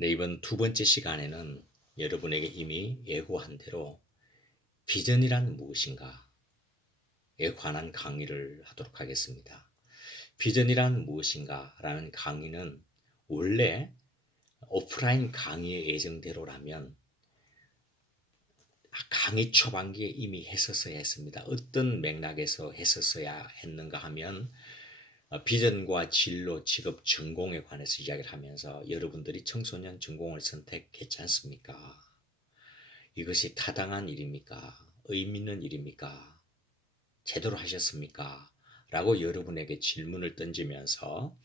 네, 이번 두 번째 시간에는 여러분에게 이미 예고한 대로 비전이란 무엇인가에 관한 강의를 하도록 하겠습니다. 비전이란 무엇인가라는 강의는 원래 오프라인 강의의 예정대로라면 강의 초반기에 이미 했었어야 했습니다. 어떤 맥락에서 했었어야 했는가 하면 비전과 진로, 직업, 전공에 관해서 이야기를 하면서 여러분들이 청소년 전공을 선택했지 않습니까? 이것이 타당한 일입니까? 의미 있는 일입니까? 제대로 하셨습니까? 라고 여러분에게 질문을 던지면서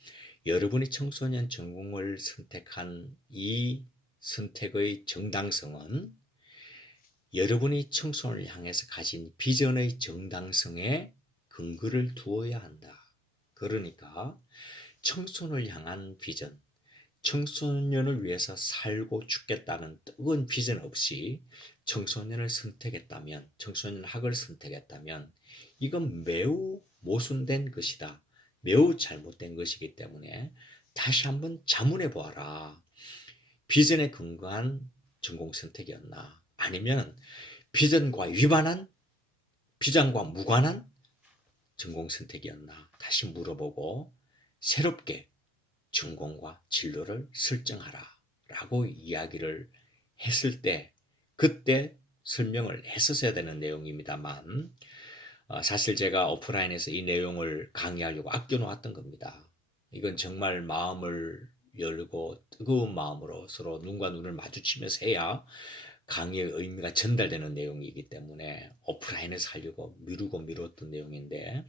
여러분이 청소년 전공을 선택한 이 선택의 정당성은 여러분이 청소년을 향해서 가진 비전의 정당성에 근거를 두어야 한다. 그러니까 청소년을 향한 비전, 청소년을 위해서 살고 죽겠다는 뜨거운 비전 없이 청소년을 선택했다면, 청소년 학을 선택했다면 이건 매우 모순된 것이다. 매우 잘못된 것이기 때문에 다시 한번 자문해 보아라. 비전에 근거한 전공 선택이었나? 아니면 비전과 위반한, 비전과 무관한 전공 선택이었나? 다시 물어보고 새롭게 전공과 진로를 설정하라 라고 이야기를 했을 때 그때 설명을 했었어야 되는 내용입니다만 사실 제가 오프라인에서 이 내용을 강의하려고 아껴놓았던 겁니다. 이건 정말 마음을 열고 뜨거운 마음으로 서로 눈과 눈을 마주치면서 해야 강의의 의미가 전달되는 내용이기 때문에 오프라인에서 하려고 미루었던 내용인데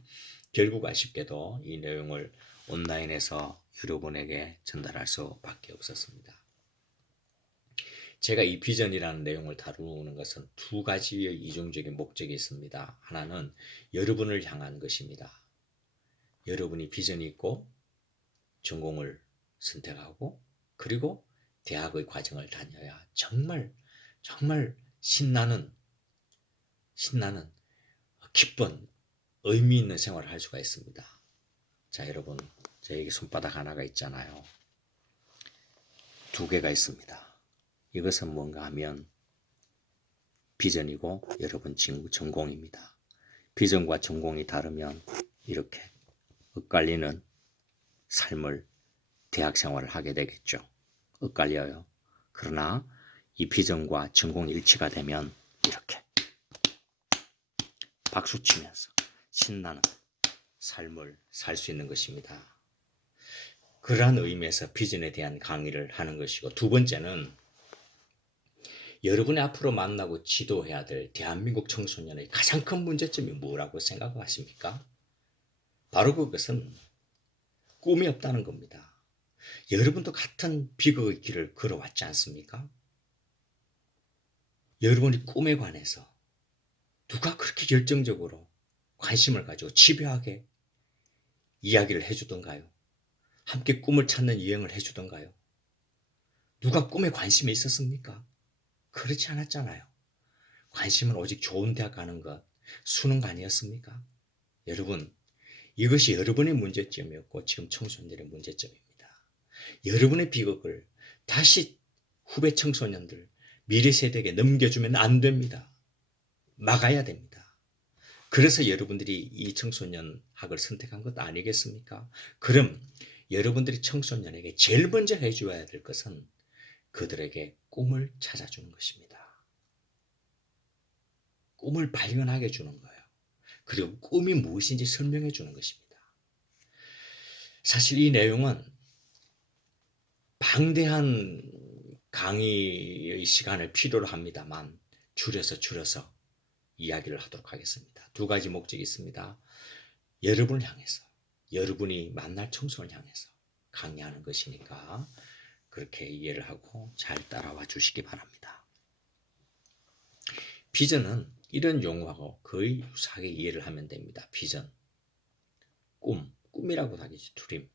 결국 아쉽게도 이 내용을 온라인에서 여러분에게 전달할 수밖에 없었습니다. 제가 이 비전이라는 내용을 다루는 것은 두 가지의 이중적인 목적이 있습니다. 하나는 여러분을 향한 것입니다. 여러분이 비전이 있고 전공을 선택하고 그리고 대학의 과정을 다녀야 정말 신나는 기쁜 의미 있는 생활을 할 수가 있습니다. 자, 여러분, 저에게 손바닥 하나가 있잖아요. 두 개가 있습니다. 이것은 뭔가 하면 비전이고 여러분 전공입니다. 비전과 전공이 다르면 이렇게 엇갈리는 삶을 대학 생활을 하게 되겠죠. 엇갈려요. 그러나 이 비전과 전공이 일치가 되면 이렇게 박수치면서 신나는 삶을 살 수 있는 것입니다. 그러한 의미에서 비전에 대한 강의를 하는 것이고 두 번째는 여러분이 앞으로 만나고 지도해야 될 대한민국 청소년의 가장 큰 문제점이 뭐라고 생각하십니까? 바로 그것은 꿈이 없다는 겁니다. 여러분도 같은 비극의 길을 걸어왔지 않습니까? 여러분이 꿈에 관해서 누가 그렇게 열정적으로 관심을 가지고 집요하게 이야기를 해주던가요? 함께 꿈을 찾는 여행을 해주던가요? 누가 꿈에 관심이 있었습니까? 그렇지 않았잖아요. 관심은 오직 좋은 대학 가는 것, 수능 아니었습니까? 여러분, 이것이 여러분의 문제점이었고 지금 청소년들의 문제점입니다. 여러분의 비극을 다시 후배 청소년들, 미래 세대에게 넘겨주면 안 됩니다. 막아야 됩니다. 그래서 여러분들이 이 청소년 학을 선택한 것 아니겠습니까? 그럼 여러분들이 청소년에게 제일 먼저 해줘야 될 것은 그들에게 꿈을 찾아주는 것입니다. 꿈을 발견하게 해주는 거예요. 그리고 꿈이 무엇인지 설명해 주는 것입니다. 사실 이 내용은 방대한 강의의 시간을 필요로 합니다만 줄여서 이야기를 하도록 하겠습니다. 두 가지 목적이 있습니다. 여러분을 향해서, 여러분이 만날 청소년을 향해서 강의하는 것이니까 그렇게 이해를 하고 잘 따라와 주시기 바랍니다. 비전은 이런 용어하고 거의 유사하게 이해를 하면 됩니다. 비전, 꿈이라고 하겠지, 드림.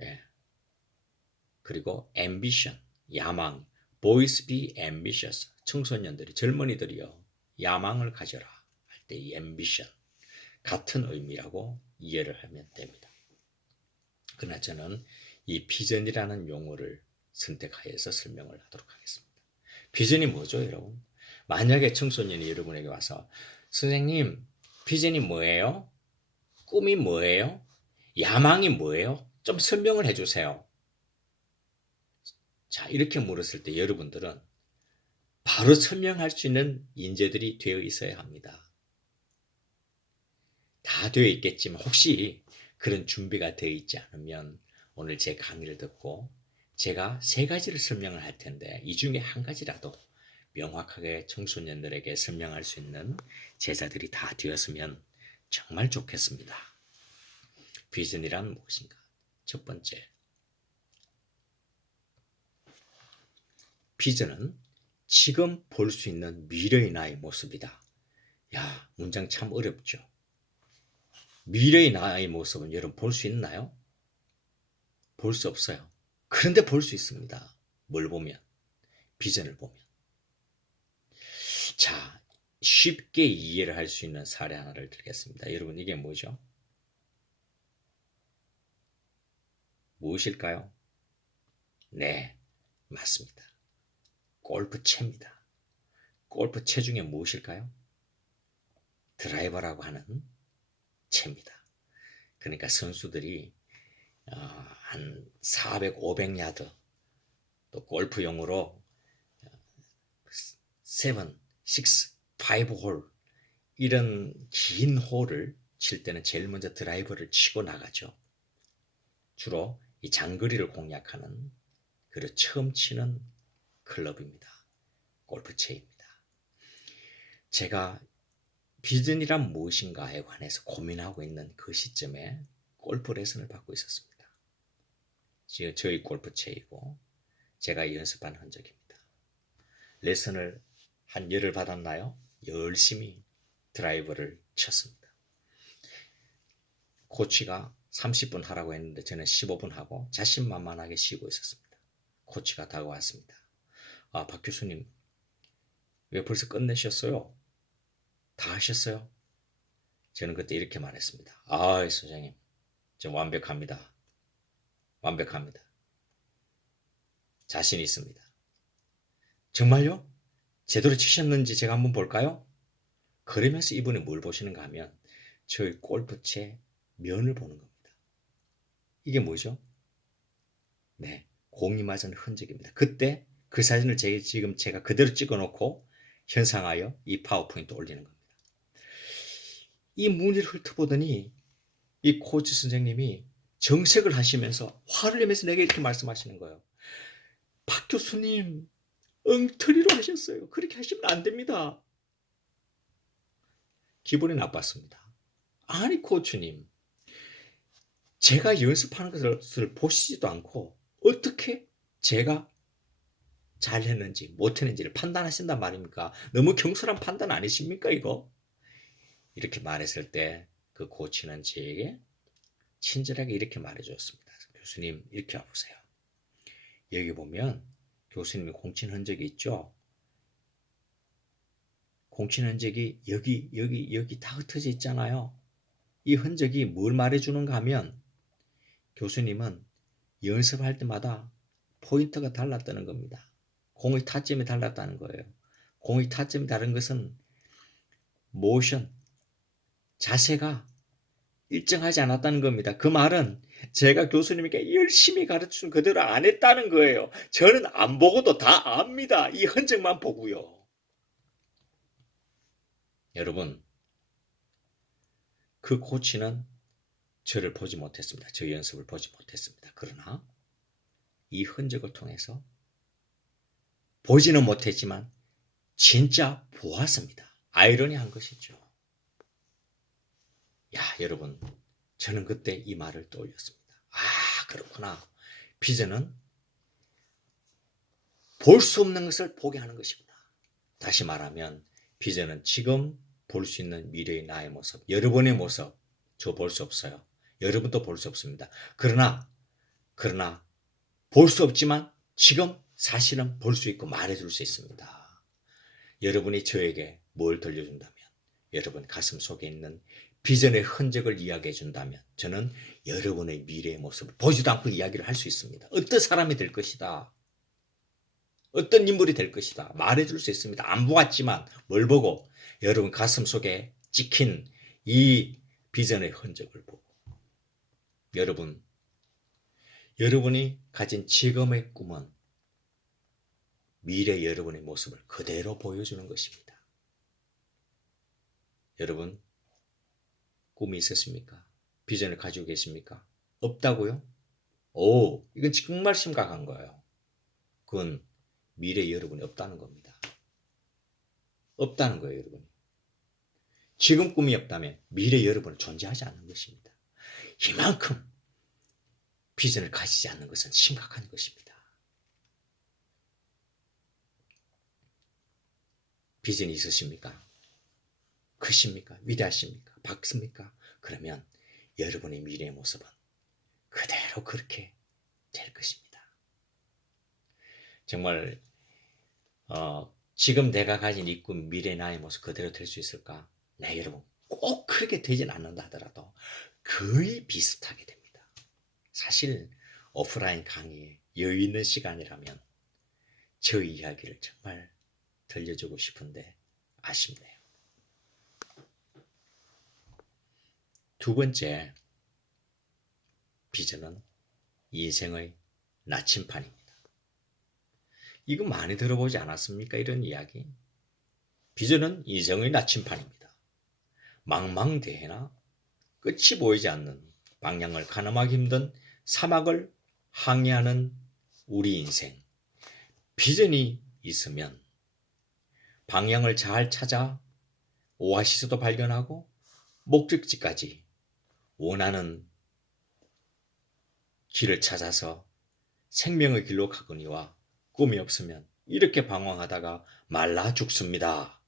예. 그리고 ambition, 야망. Boys be ambitious. 청소년들이, 젊은이들이요. 야망을 가져라. 할 때 이 ambition. 같은 의미라고 이해를 하면 됩니다. 그러나 저는 이 비전이라는 용어를 선택하여서 설명을 하도록 하겠습니다. 비전이 뭐죠, 여러분? 만약에 청소년이 여러분에게 와서 선생님, 비전이 뭐예요? 꿈이 뭐예요? 야망이 뭐예요? 좀 설명을 해주세요. 자, 이렇게 물었을 때 여러분들은 바로 설명할 수 있는 인재들이 되어 있어야 합니다. 다 되어 있겠지만 혹시 그런 준비가 되어 있지 않으면 오늘 제 강의를 듣고 제가 3가지를 설명을 할 텐데 이 중에 한 가지라도 명확하게 청소년들에게 설명할 수 있는 제자들이 다 되었으면 정말 좋겠습니다. 비전이란 무엇인가? 첫 번째, 비전은 지금 볼 수 있는 미래의 나의 모습이다. 야, 문장 참 어렵죠? 미래의 나의 모습은 여러분 볼 수 있나요? 볼 수 없어요. 그런데 볼 수 있습니다. 뭘 보면? 비전을 보면. 자, 쉽게 이해를 할 수 있는 사례 하나를 드리겠습니다. 여러분, 이게 뭐죠? 무엇일까요? 네, 맞습니다. 골프채입니다. 골프채 중에 무엇일까요? 드라이버라고 하는 채입니다. 그러니까 선수들이 한 400, 500야드 또 골프용으로 7, 6, 5홀 이런 긴 홀을 칠 때는 제일 먼저 드라이버를 치고 나가죠. 주로 이 장거리를 공략하는 그리고 처음 치는 클럽입니다. 골프채입니다. 제가 비전이란 무엇인가에 관해서 고민하고 있는 그 시점에 골프 레슨을 받고 있었습니다. 지금 저희 골프채이고 제가 연습한 흔적입니다. 레슨을 한 열흘 받았나요? 열심히 드라이버를 쳤습니다. 코치가 30분 하라고 했는데 저는 15분 하고 자신만만하게 쉬고 있었습니다. 코치가 다가왔습니다. 아, 박 교수님, 왜 벌써 끝내셨어요? 다 하셨어요? 저는 그때 이렇게 말했습니다. 아, 선생님, 저 완벽합니다. 완벽합니다. 자신 있습니다. 정말요? 제대로 치셨는지 제가 한번 볼까요? 그러면서 이분이 뭘 보시는가 하면 저희 골프채 면을 보는 겁니다. 이게 뭐죠? 네, 공이 맞은 흔적입니다. 그때 그 사진을 지금 제가 그대로 찍어놓고 현상하여 이 파워포인트 올리는 겁니다. 이 무늬를 훑어보더니 이 코치 선생님이 정색을 하시면서 화를 내면서 내게 이렇게 말씀하시는 거예요. 박 교수님, 엉터리로 하셨어요. 그렇게 하시면 안 됩니다. 기분이 나빴습니다. 아니 코치님, 제가 연습하는 것을 보시지도 않고 어떻게 제가 잘했는지 못했는지를 판단하신단 말입니까? 너무 경솔한 판단 아니십니까 이거? 이렇게 말했을 때 그 코치는 저에게 친절하게 이렇게 말해주었습니다. 교수님, 이렇게 와보세요. 여기 보면 교수님이 공친 흔적이 있죠? 공친 흔적이 여기 다 흩어져 있잖아요. 이 흔적이 뭘 말해주는가 하면 교수님은 연습할 때마다 포인트가 달랐다는 겁니다. 공의 타점이 달랐다는 거예요. 공의 타점이 다른 것은 모션, 자세가 일정하지 않았다는 겁니다. 그 말은 제가 교수님에게 열심히 가르치는 그대로 안 했다는 거예요. 저는 안 보고도 다 압니다. 이 흔적만 보고요. 여러분, 그 코치는 저를 보지 못했습니다. 저 연습을 보지 못했습니다. 그러나 이 흔적을 통해서 보지는 못했지만 진짜 보았습니다. 아이러니한 것이죠. 야, 여러분, 저는 그때 이 말을 떠올렸습니다. 아, 그렇구나. 비전은 볼 수 없는 것을 보게 하는 것입니다. 다시 말하면 비전은 지금 볼 수 있는 미래의 나의 모습, 여러분의 모습, 저 볼 수 없어요. 여러분도 볼 수 없습니다. 그러나 볼 수 없지만 지금 사실은 볼 수 있고 말해줄 수 있습니다. 여러분이 저에게 뭘 들려준다면, 여러분 가슴 속에 있는 비전의 흔적을 이야기해 준다면 저는 여러분의 미래의 모습을 보지도 않고 이야기를 할 수 있습니다. 어떤 사람이 될 것이다. 어떤 인물이 될 것이다. 말해줄 수 있습니다. 안 보았지만 뭘 보고? 여러분 가슴 속에 찍힌 이 비전의 흔적을 보고. 여러분이 가진 지금의 꿈은 미래 여러분의 모습을 그대로 보여주는 것입니다. 여러분, 꿈이 있으십니까? 비전을 가지고 계십니까? 없다고요? 오, 이건 정말 심각한 거예요. 그건 미래 여러분이 없다는 겁니다. 없다는 거예요, 여러분. 지금 꿈이 없다면 미래 여러분은 존재하지 않는 것입니다. 이만큼 비전을 가지지 않는 것은 심각한 것입니다. 비전이 있으십니까? 크십니까? 위대하십니까? 밝습니까? 그러면 여러분의 미래의 모습은 그대로 그렇게 될 것입니다. 정말 지금 내가 가진 이 꿈, 미래 나의 모습 그대로 될 수 있을까? 네, 여러분. 꼭 그렇게 되진 않는다 하더라도 거의 비슷하게 됩니다. 사실 오프라인 강의에 여유 있는 시간이라면 저 이야기를 정말 들려주고 싶은데 아쉽네요. 두 번째, 비전은 인생의 나침판입니다. 이거 많이 들어보지 않았습니까? 이런 이야기. 비전은 인생의 나침판입니다. 망망대해나 끝이 보이지 않는 방향을 가늠하기 힘든 사막을 항해하는 우리 인생. 비전이 있으면 방향을 잘 찾아 오아시스도 발견하고 목적지까지 원하는 길을 찾아서 생명의 길로 가거니와 꿈이 없으면 이렇게 방황하다가 말라 죽습니다.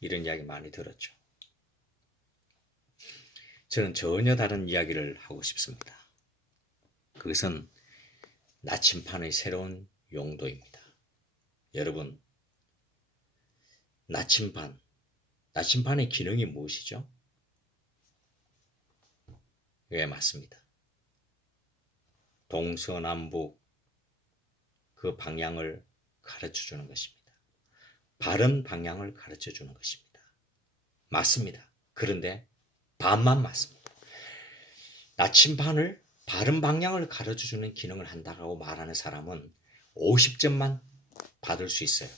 이런 이야기 많이 들었죠. 저는 전혀 다른 이야기를 하고 싶습니다. 그것은 나침판의 새로운 용도입니다. 여러분, 나침판의 기능이 무엇이죠? 예, 맞습니다. 동서남북 그 방향을 가르쳐 주는 것입니다. 바른 방향을 가르쳐 주는 것입니다. 맞습니다. 그런데 반만 맞습니다. 나침반을 바른 방향을 가르쳐 주는 기능을 한다고 말하는 사람은 50점만 받을 수 있어요.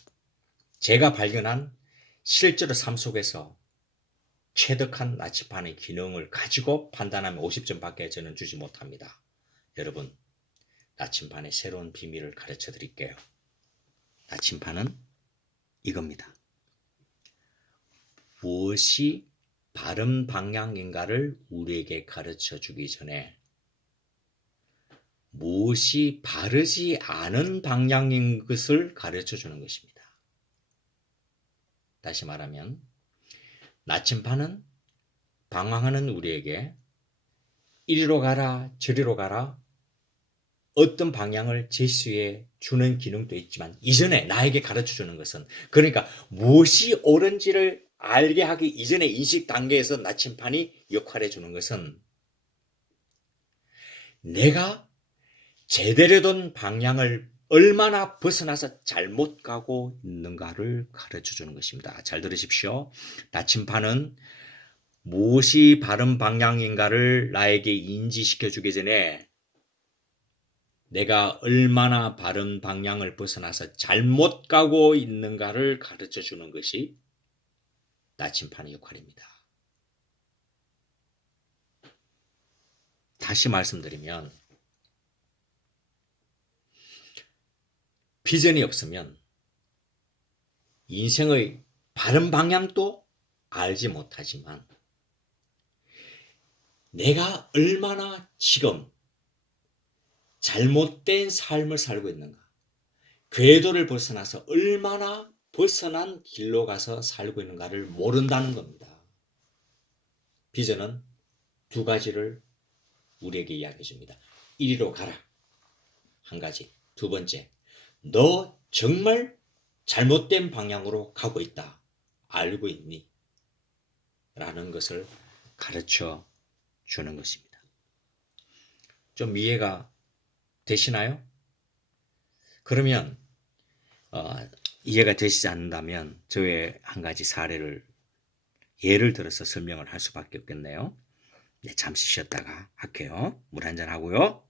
제가 발견한 실제로 삶 속에서 최적한 나침반의 기능을 가지고 판단하면 50점밖에 저는 주지 못합니다. 여러분, 나침반의 새로운 비밀을 가르쳐 드릴게요. 나침반은 이겁니다. 무엇이 바른 방향인가를 우리에게 가르쳐 주기 전에 무엇이 바르지 않은 방향인 것을 가르쳐 주는 것입니다. 다시 말하면 나침반은 방황하는 우리에게 이리로 가라 저리로 가라 어떤 방향을 제시해 주는 기능도 있지만 이전에 나에게 가르쳐 주는 것은 그러니까 무엇이 옳은지를 알게 하기 이전의 인식 단계에서 나침반이 역할해 주는 것은 내가 제대로 된 방향을 얼마나 벗어나서 잘못 가고 있는가를 가르쳐 주는 것입니다. 잘 들으십시오. 나침반은 무엇이 바른 방향인가를 나에게 인지시켜 주기 전에 내가 얼마나 바른 방향을 벗어나서 잘못 가고 있는가를 가르쳐 주는 것이 나침반의 역할입니다. 다시 말씀드리면 비전이 없으면 인생의 바른 방향도 알지 못하지만 내가 얼마나 지금 잘못된 삶을 살고 있는가, 궤도를 벗어나서 얼마나 벗어난 길로 가서 살고 있는가를 모른다는 겁니다. 비전은 두 가지를 우리에게 이야기해 줍니다. 이리로 가라. 한 가지. 두 번째, 너 정말 잘못된 방향으로 가고 있다. 알고 있니? 라는 것을 가르쳐 주는 것입니다. 좀 이해가 되시나요? 그러면 어, 이해가 되시지 않는다면 저의 한 가지 사례를 예를 들어서 설명을 할 수밖에 없겠네요. 네, 잠시 쉬었다가 할게요. 물 한잔 하고요.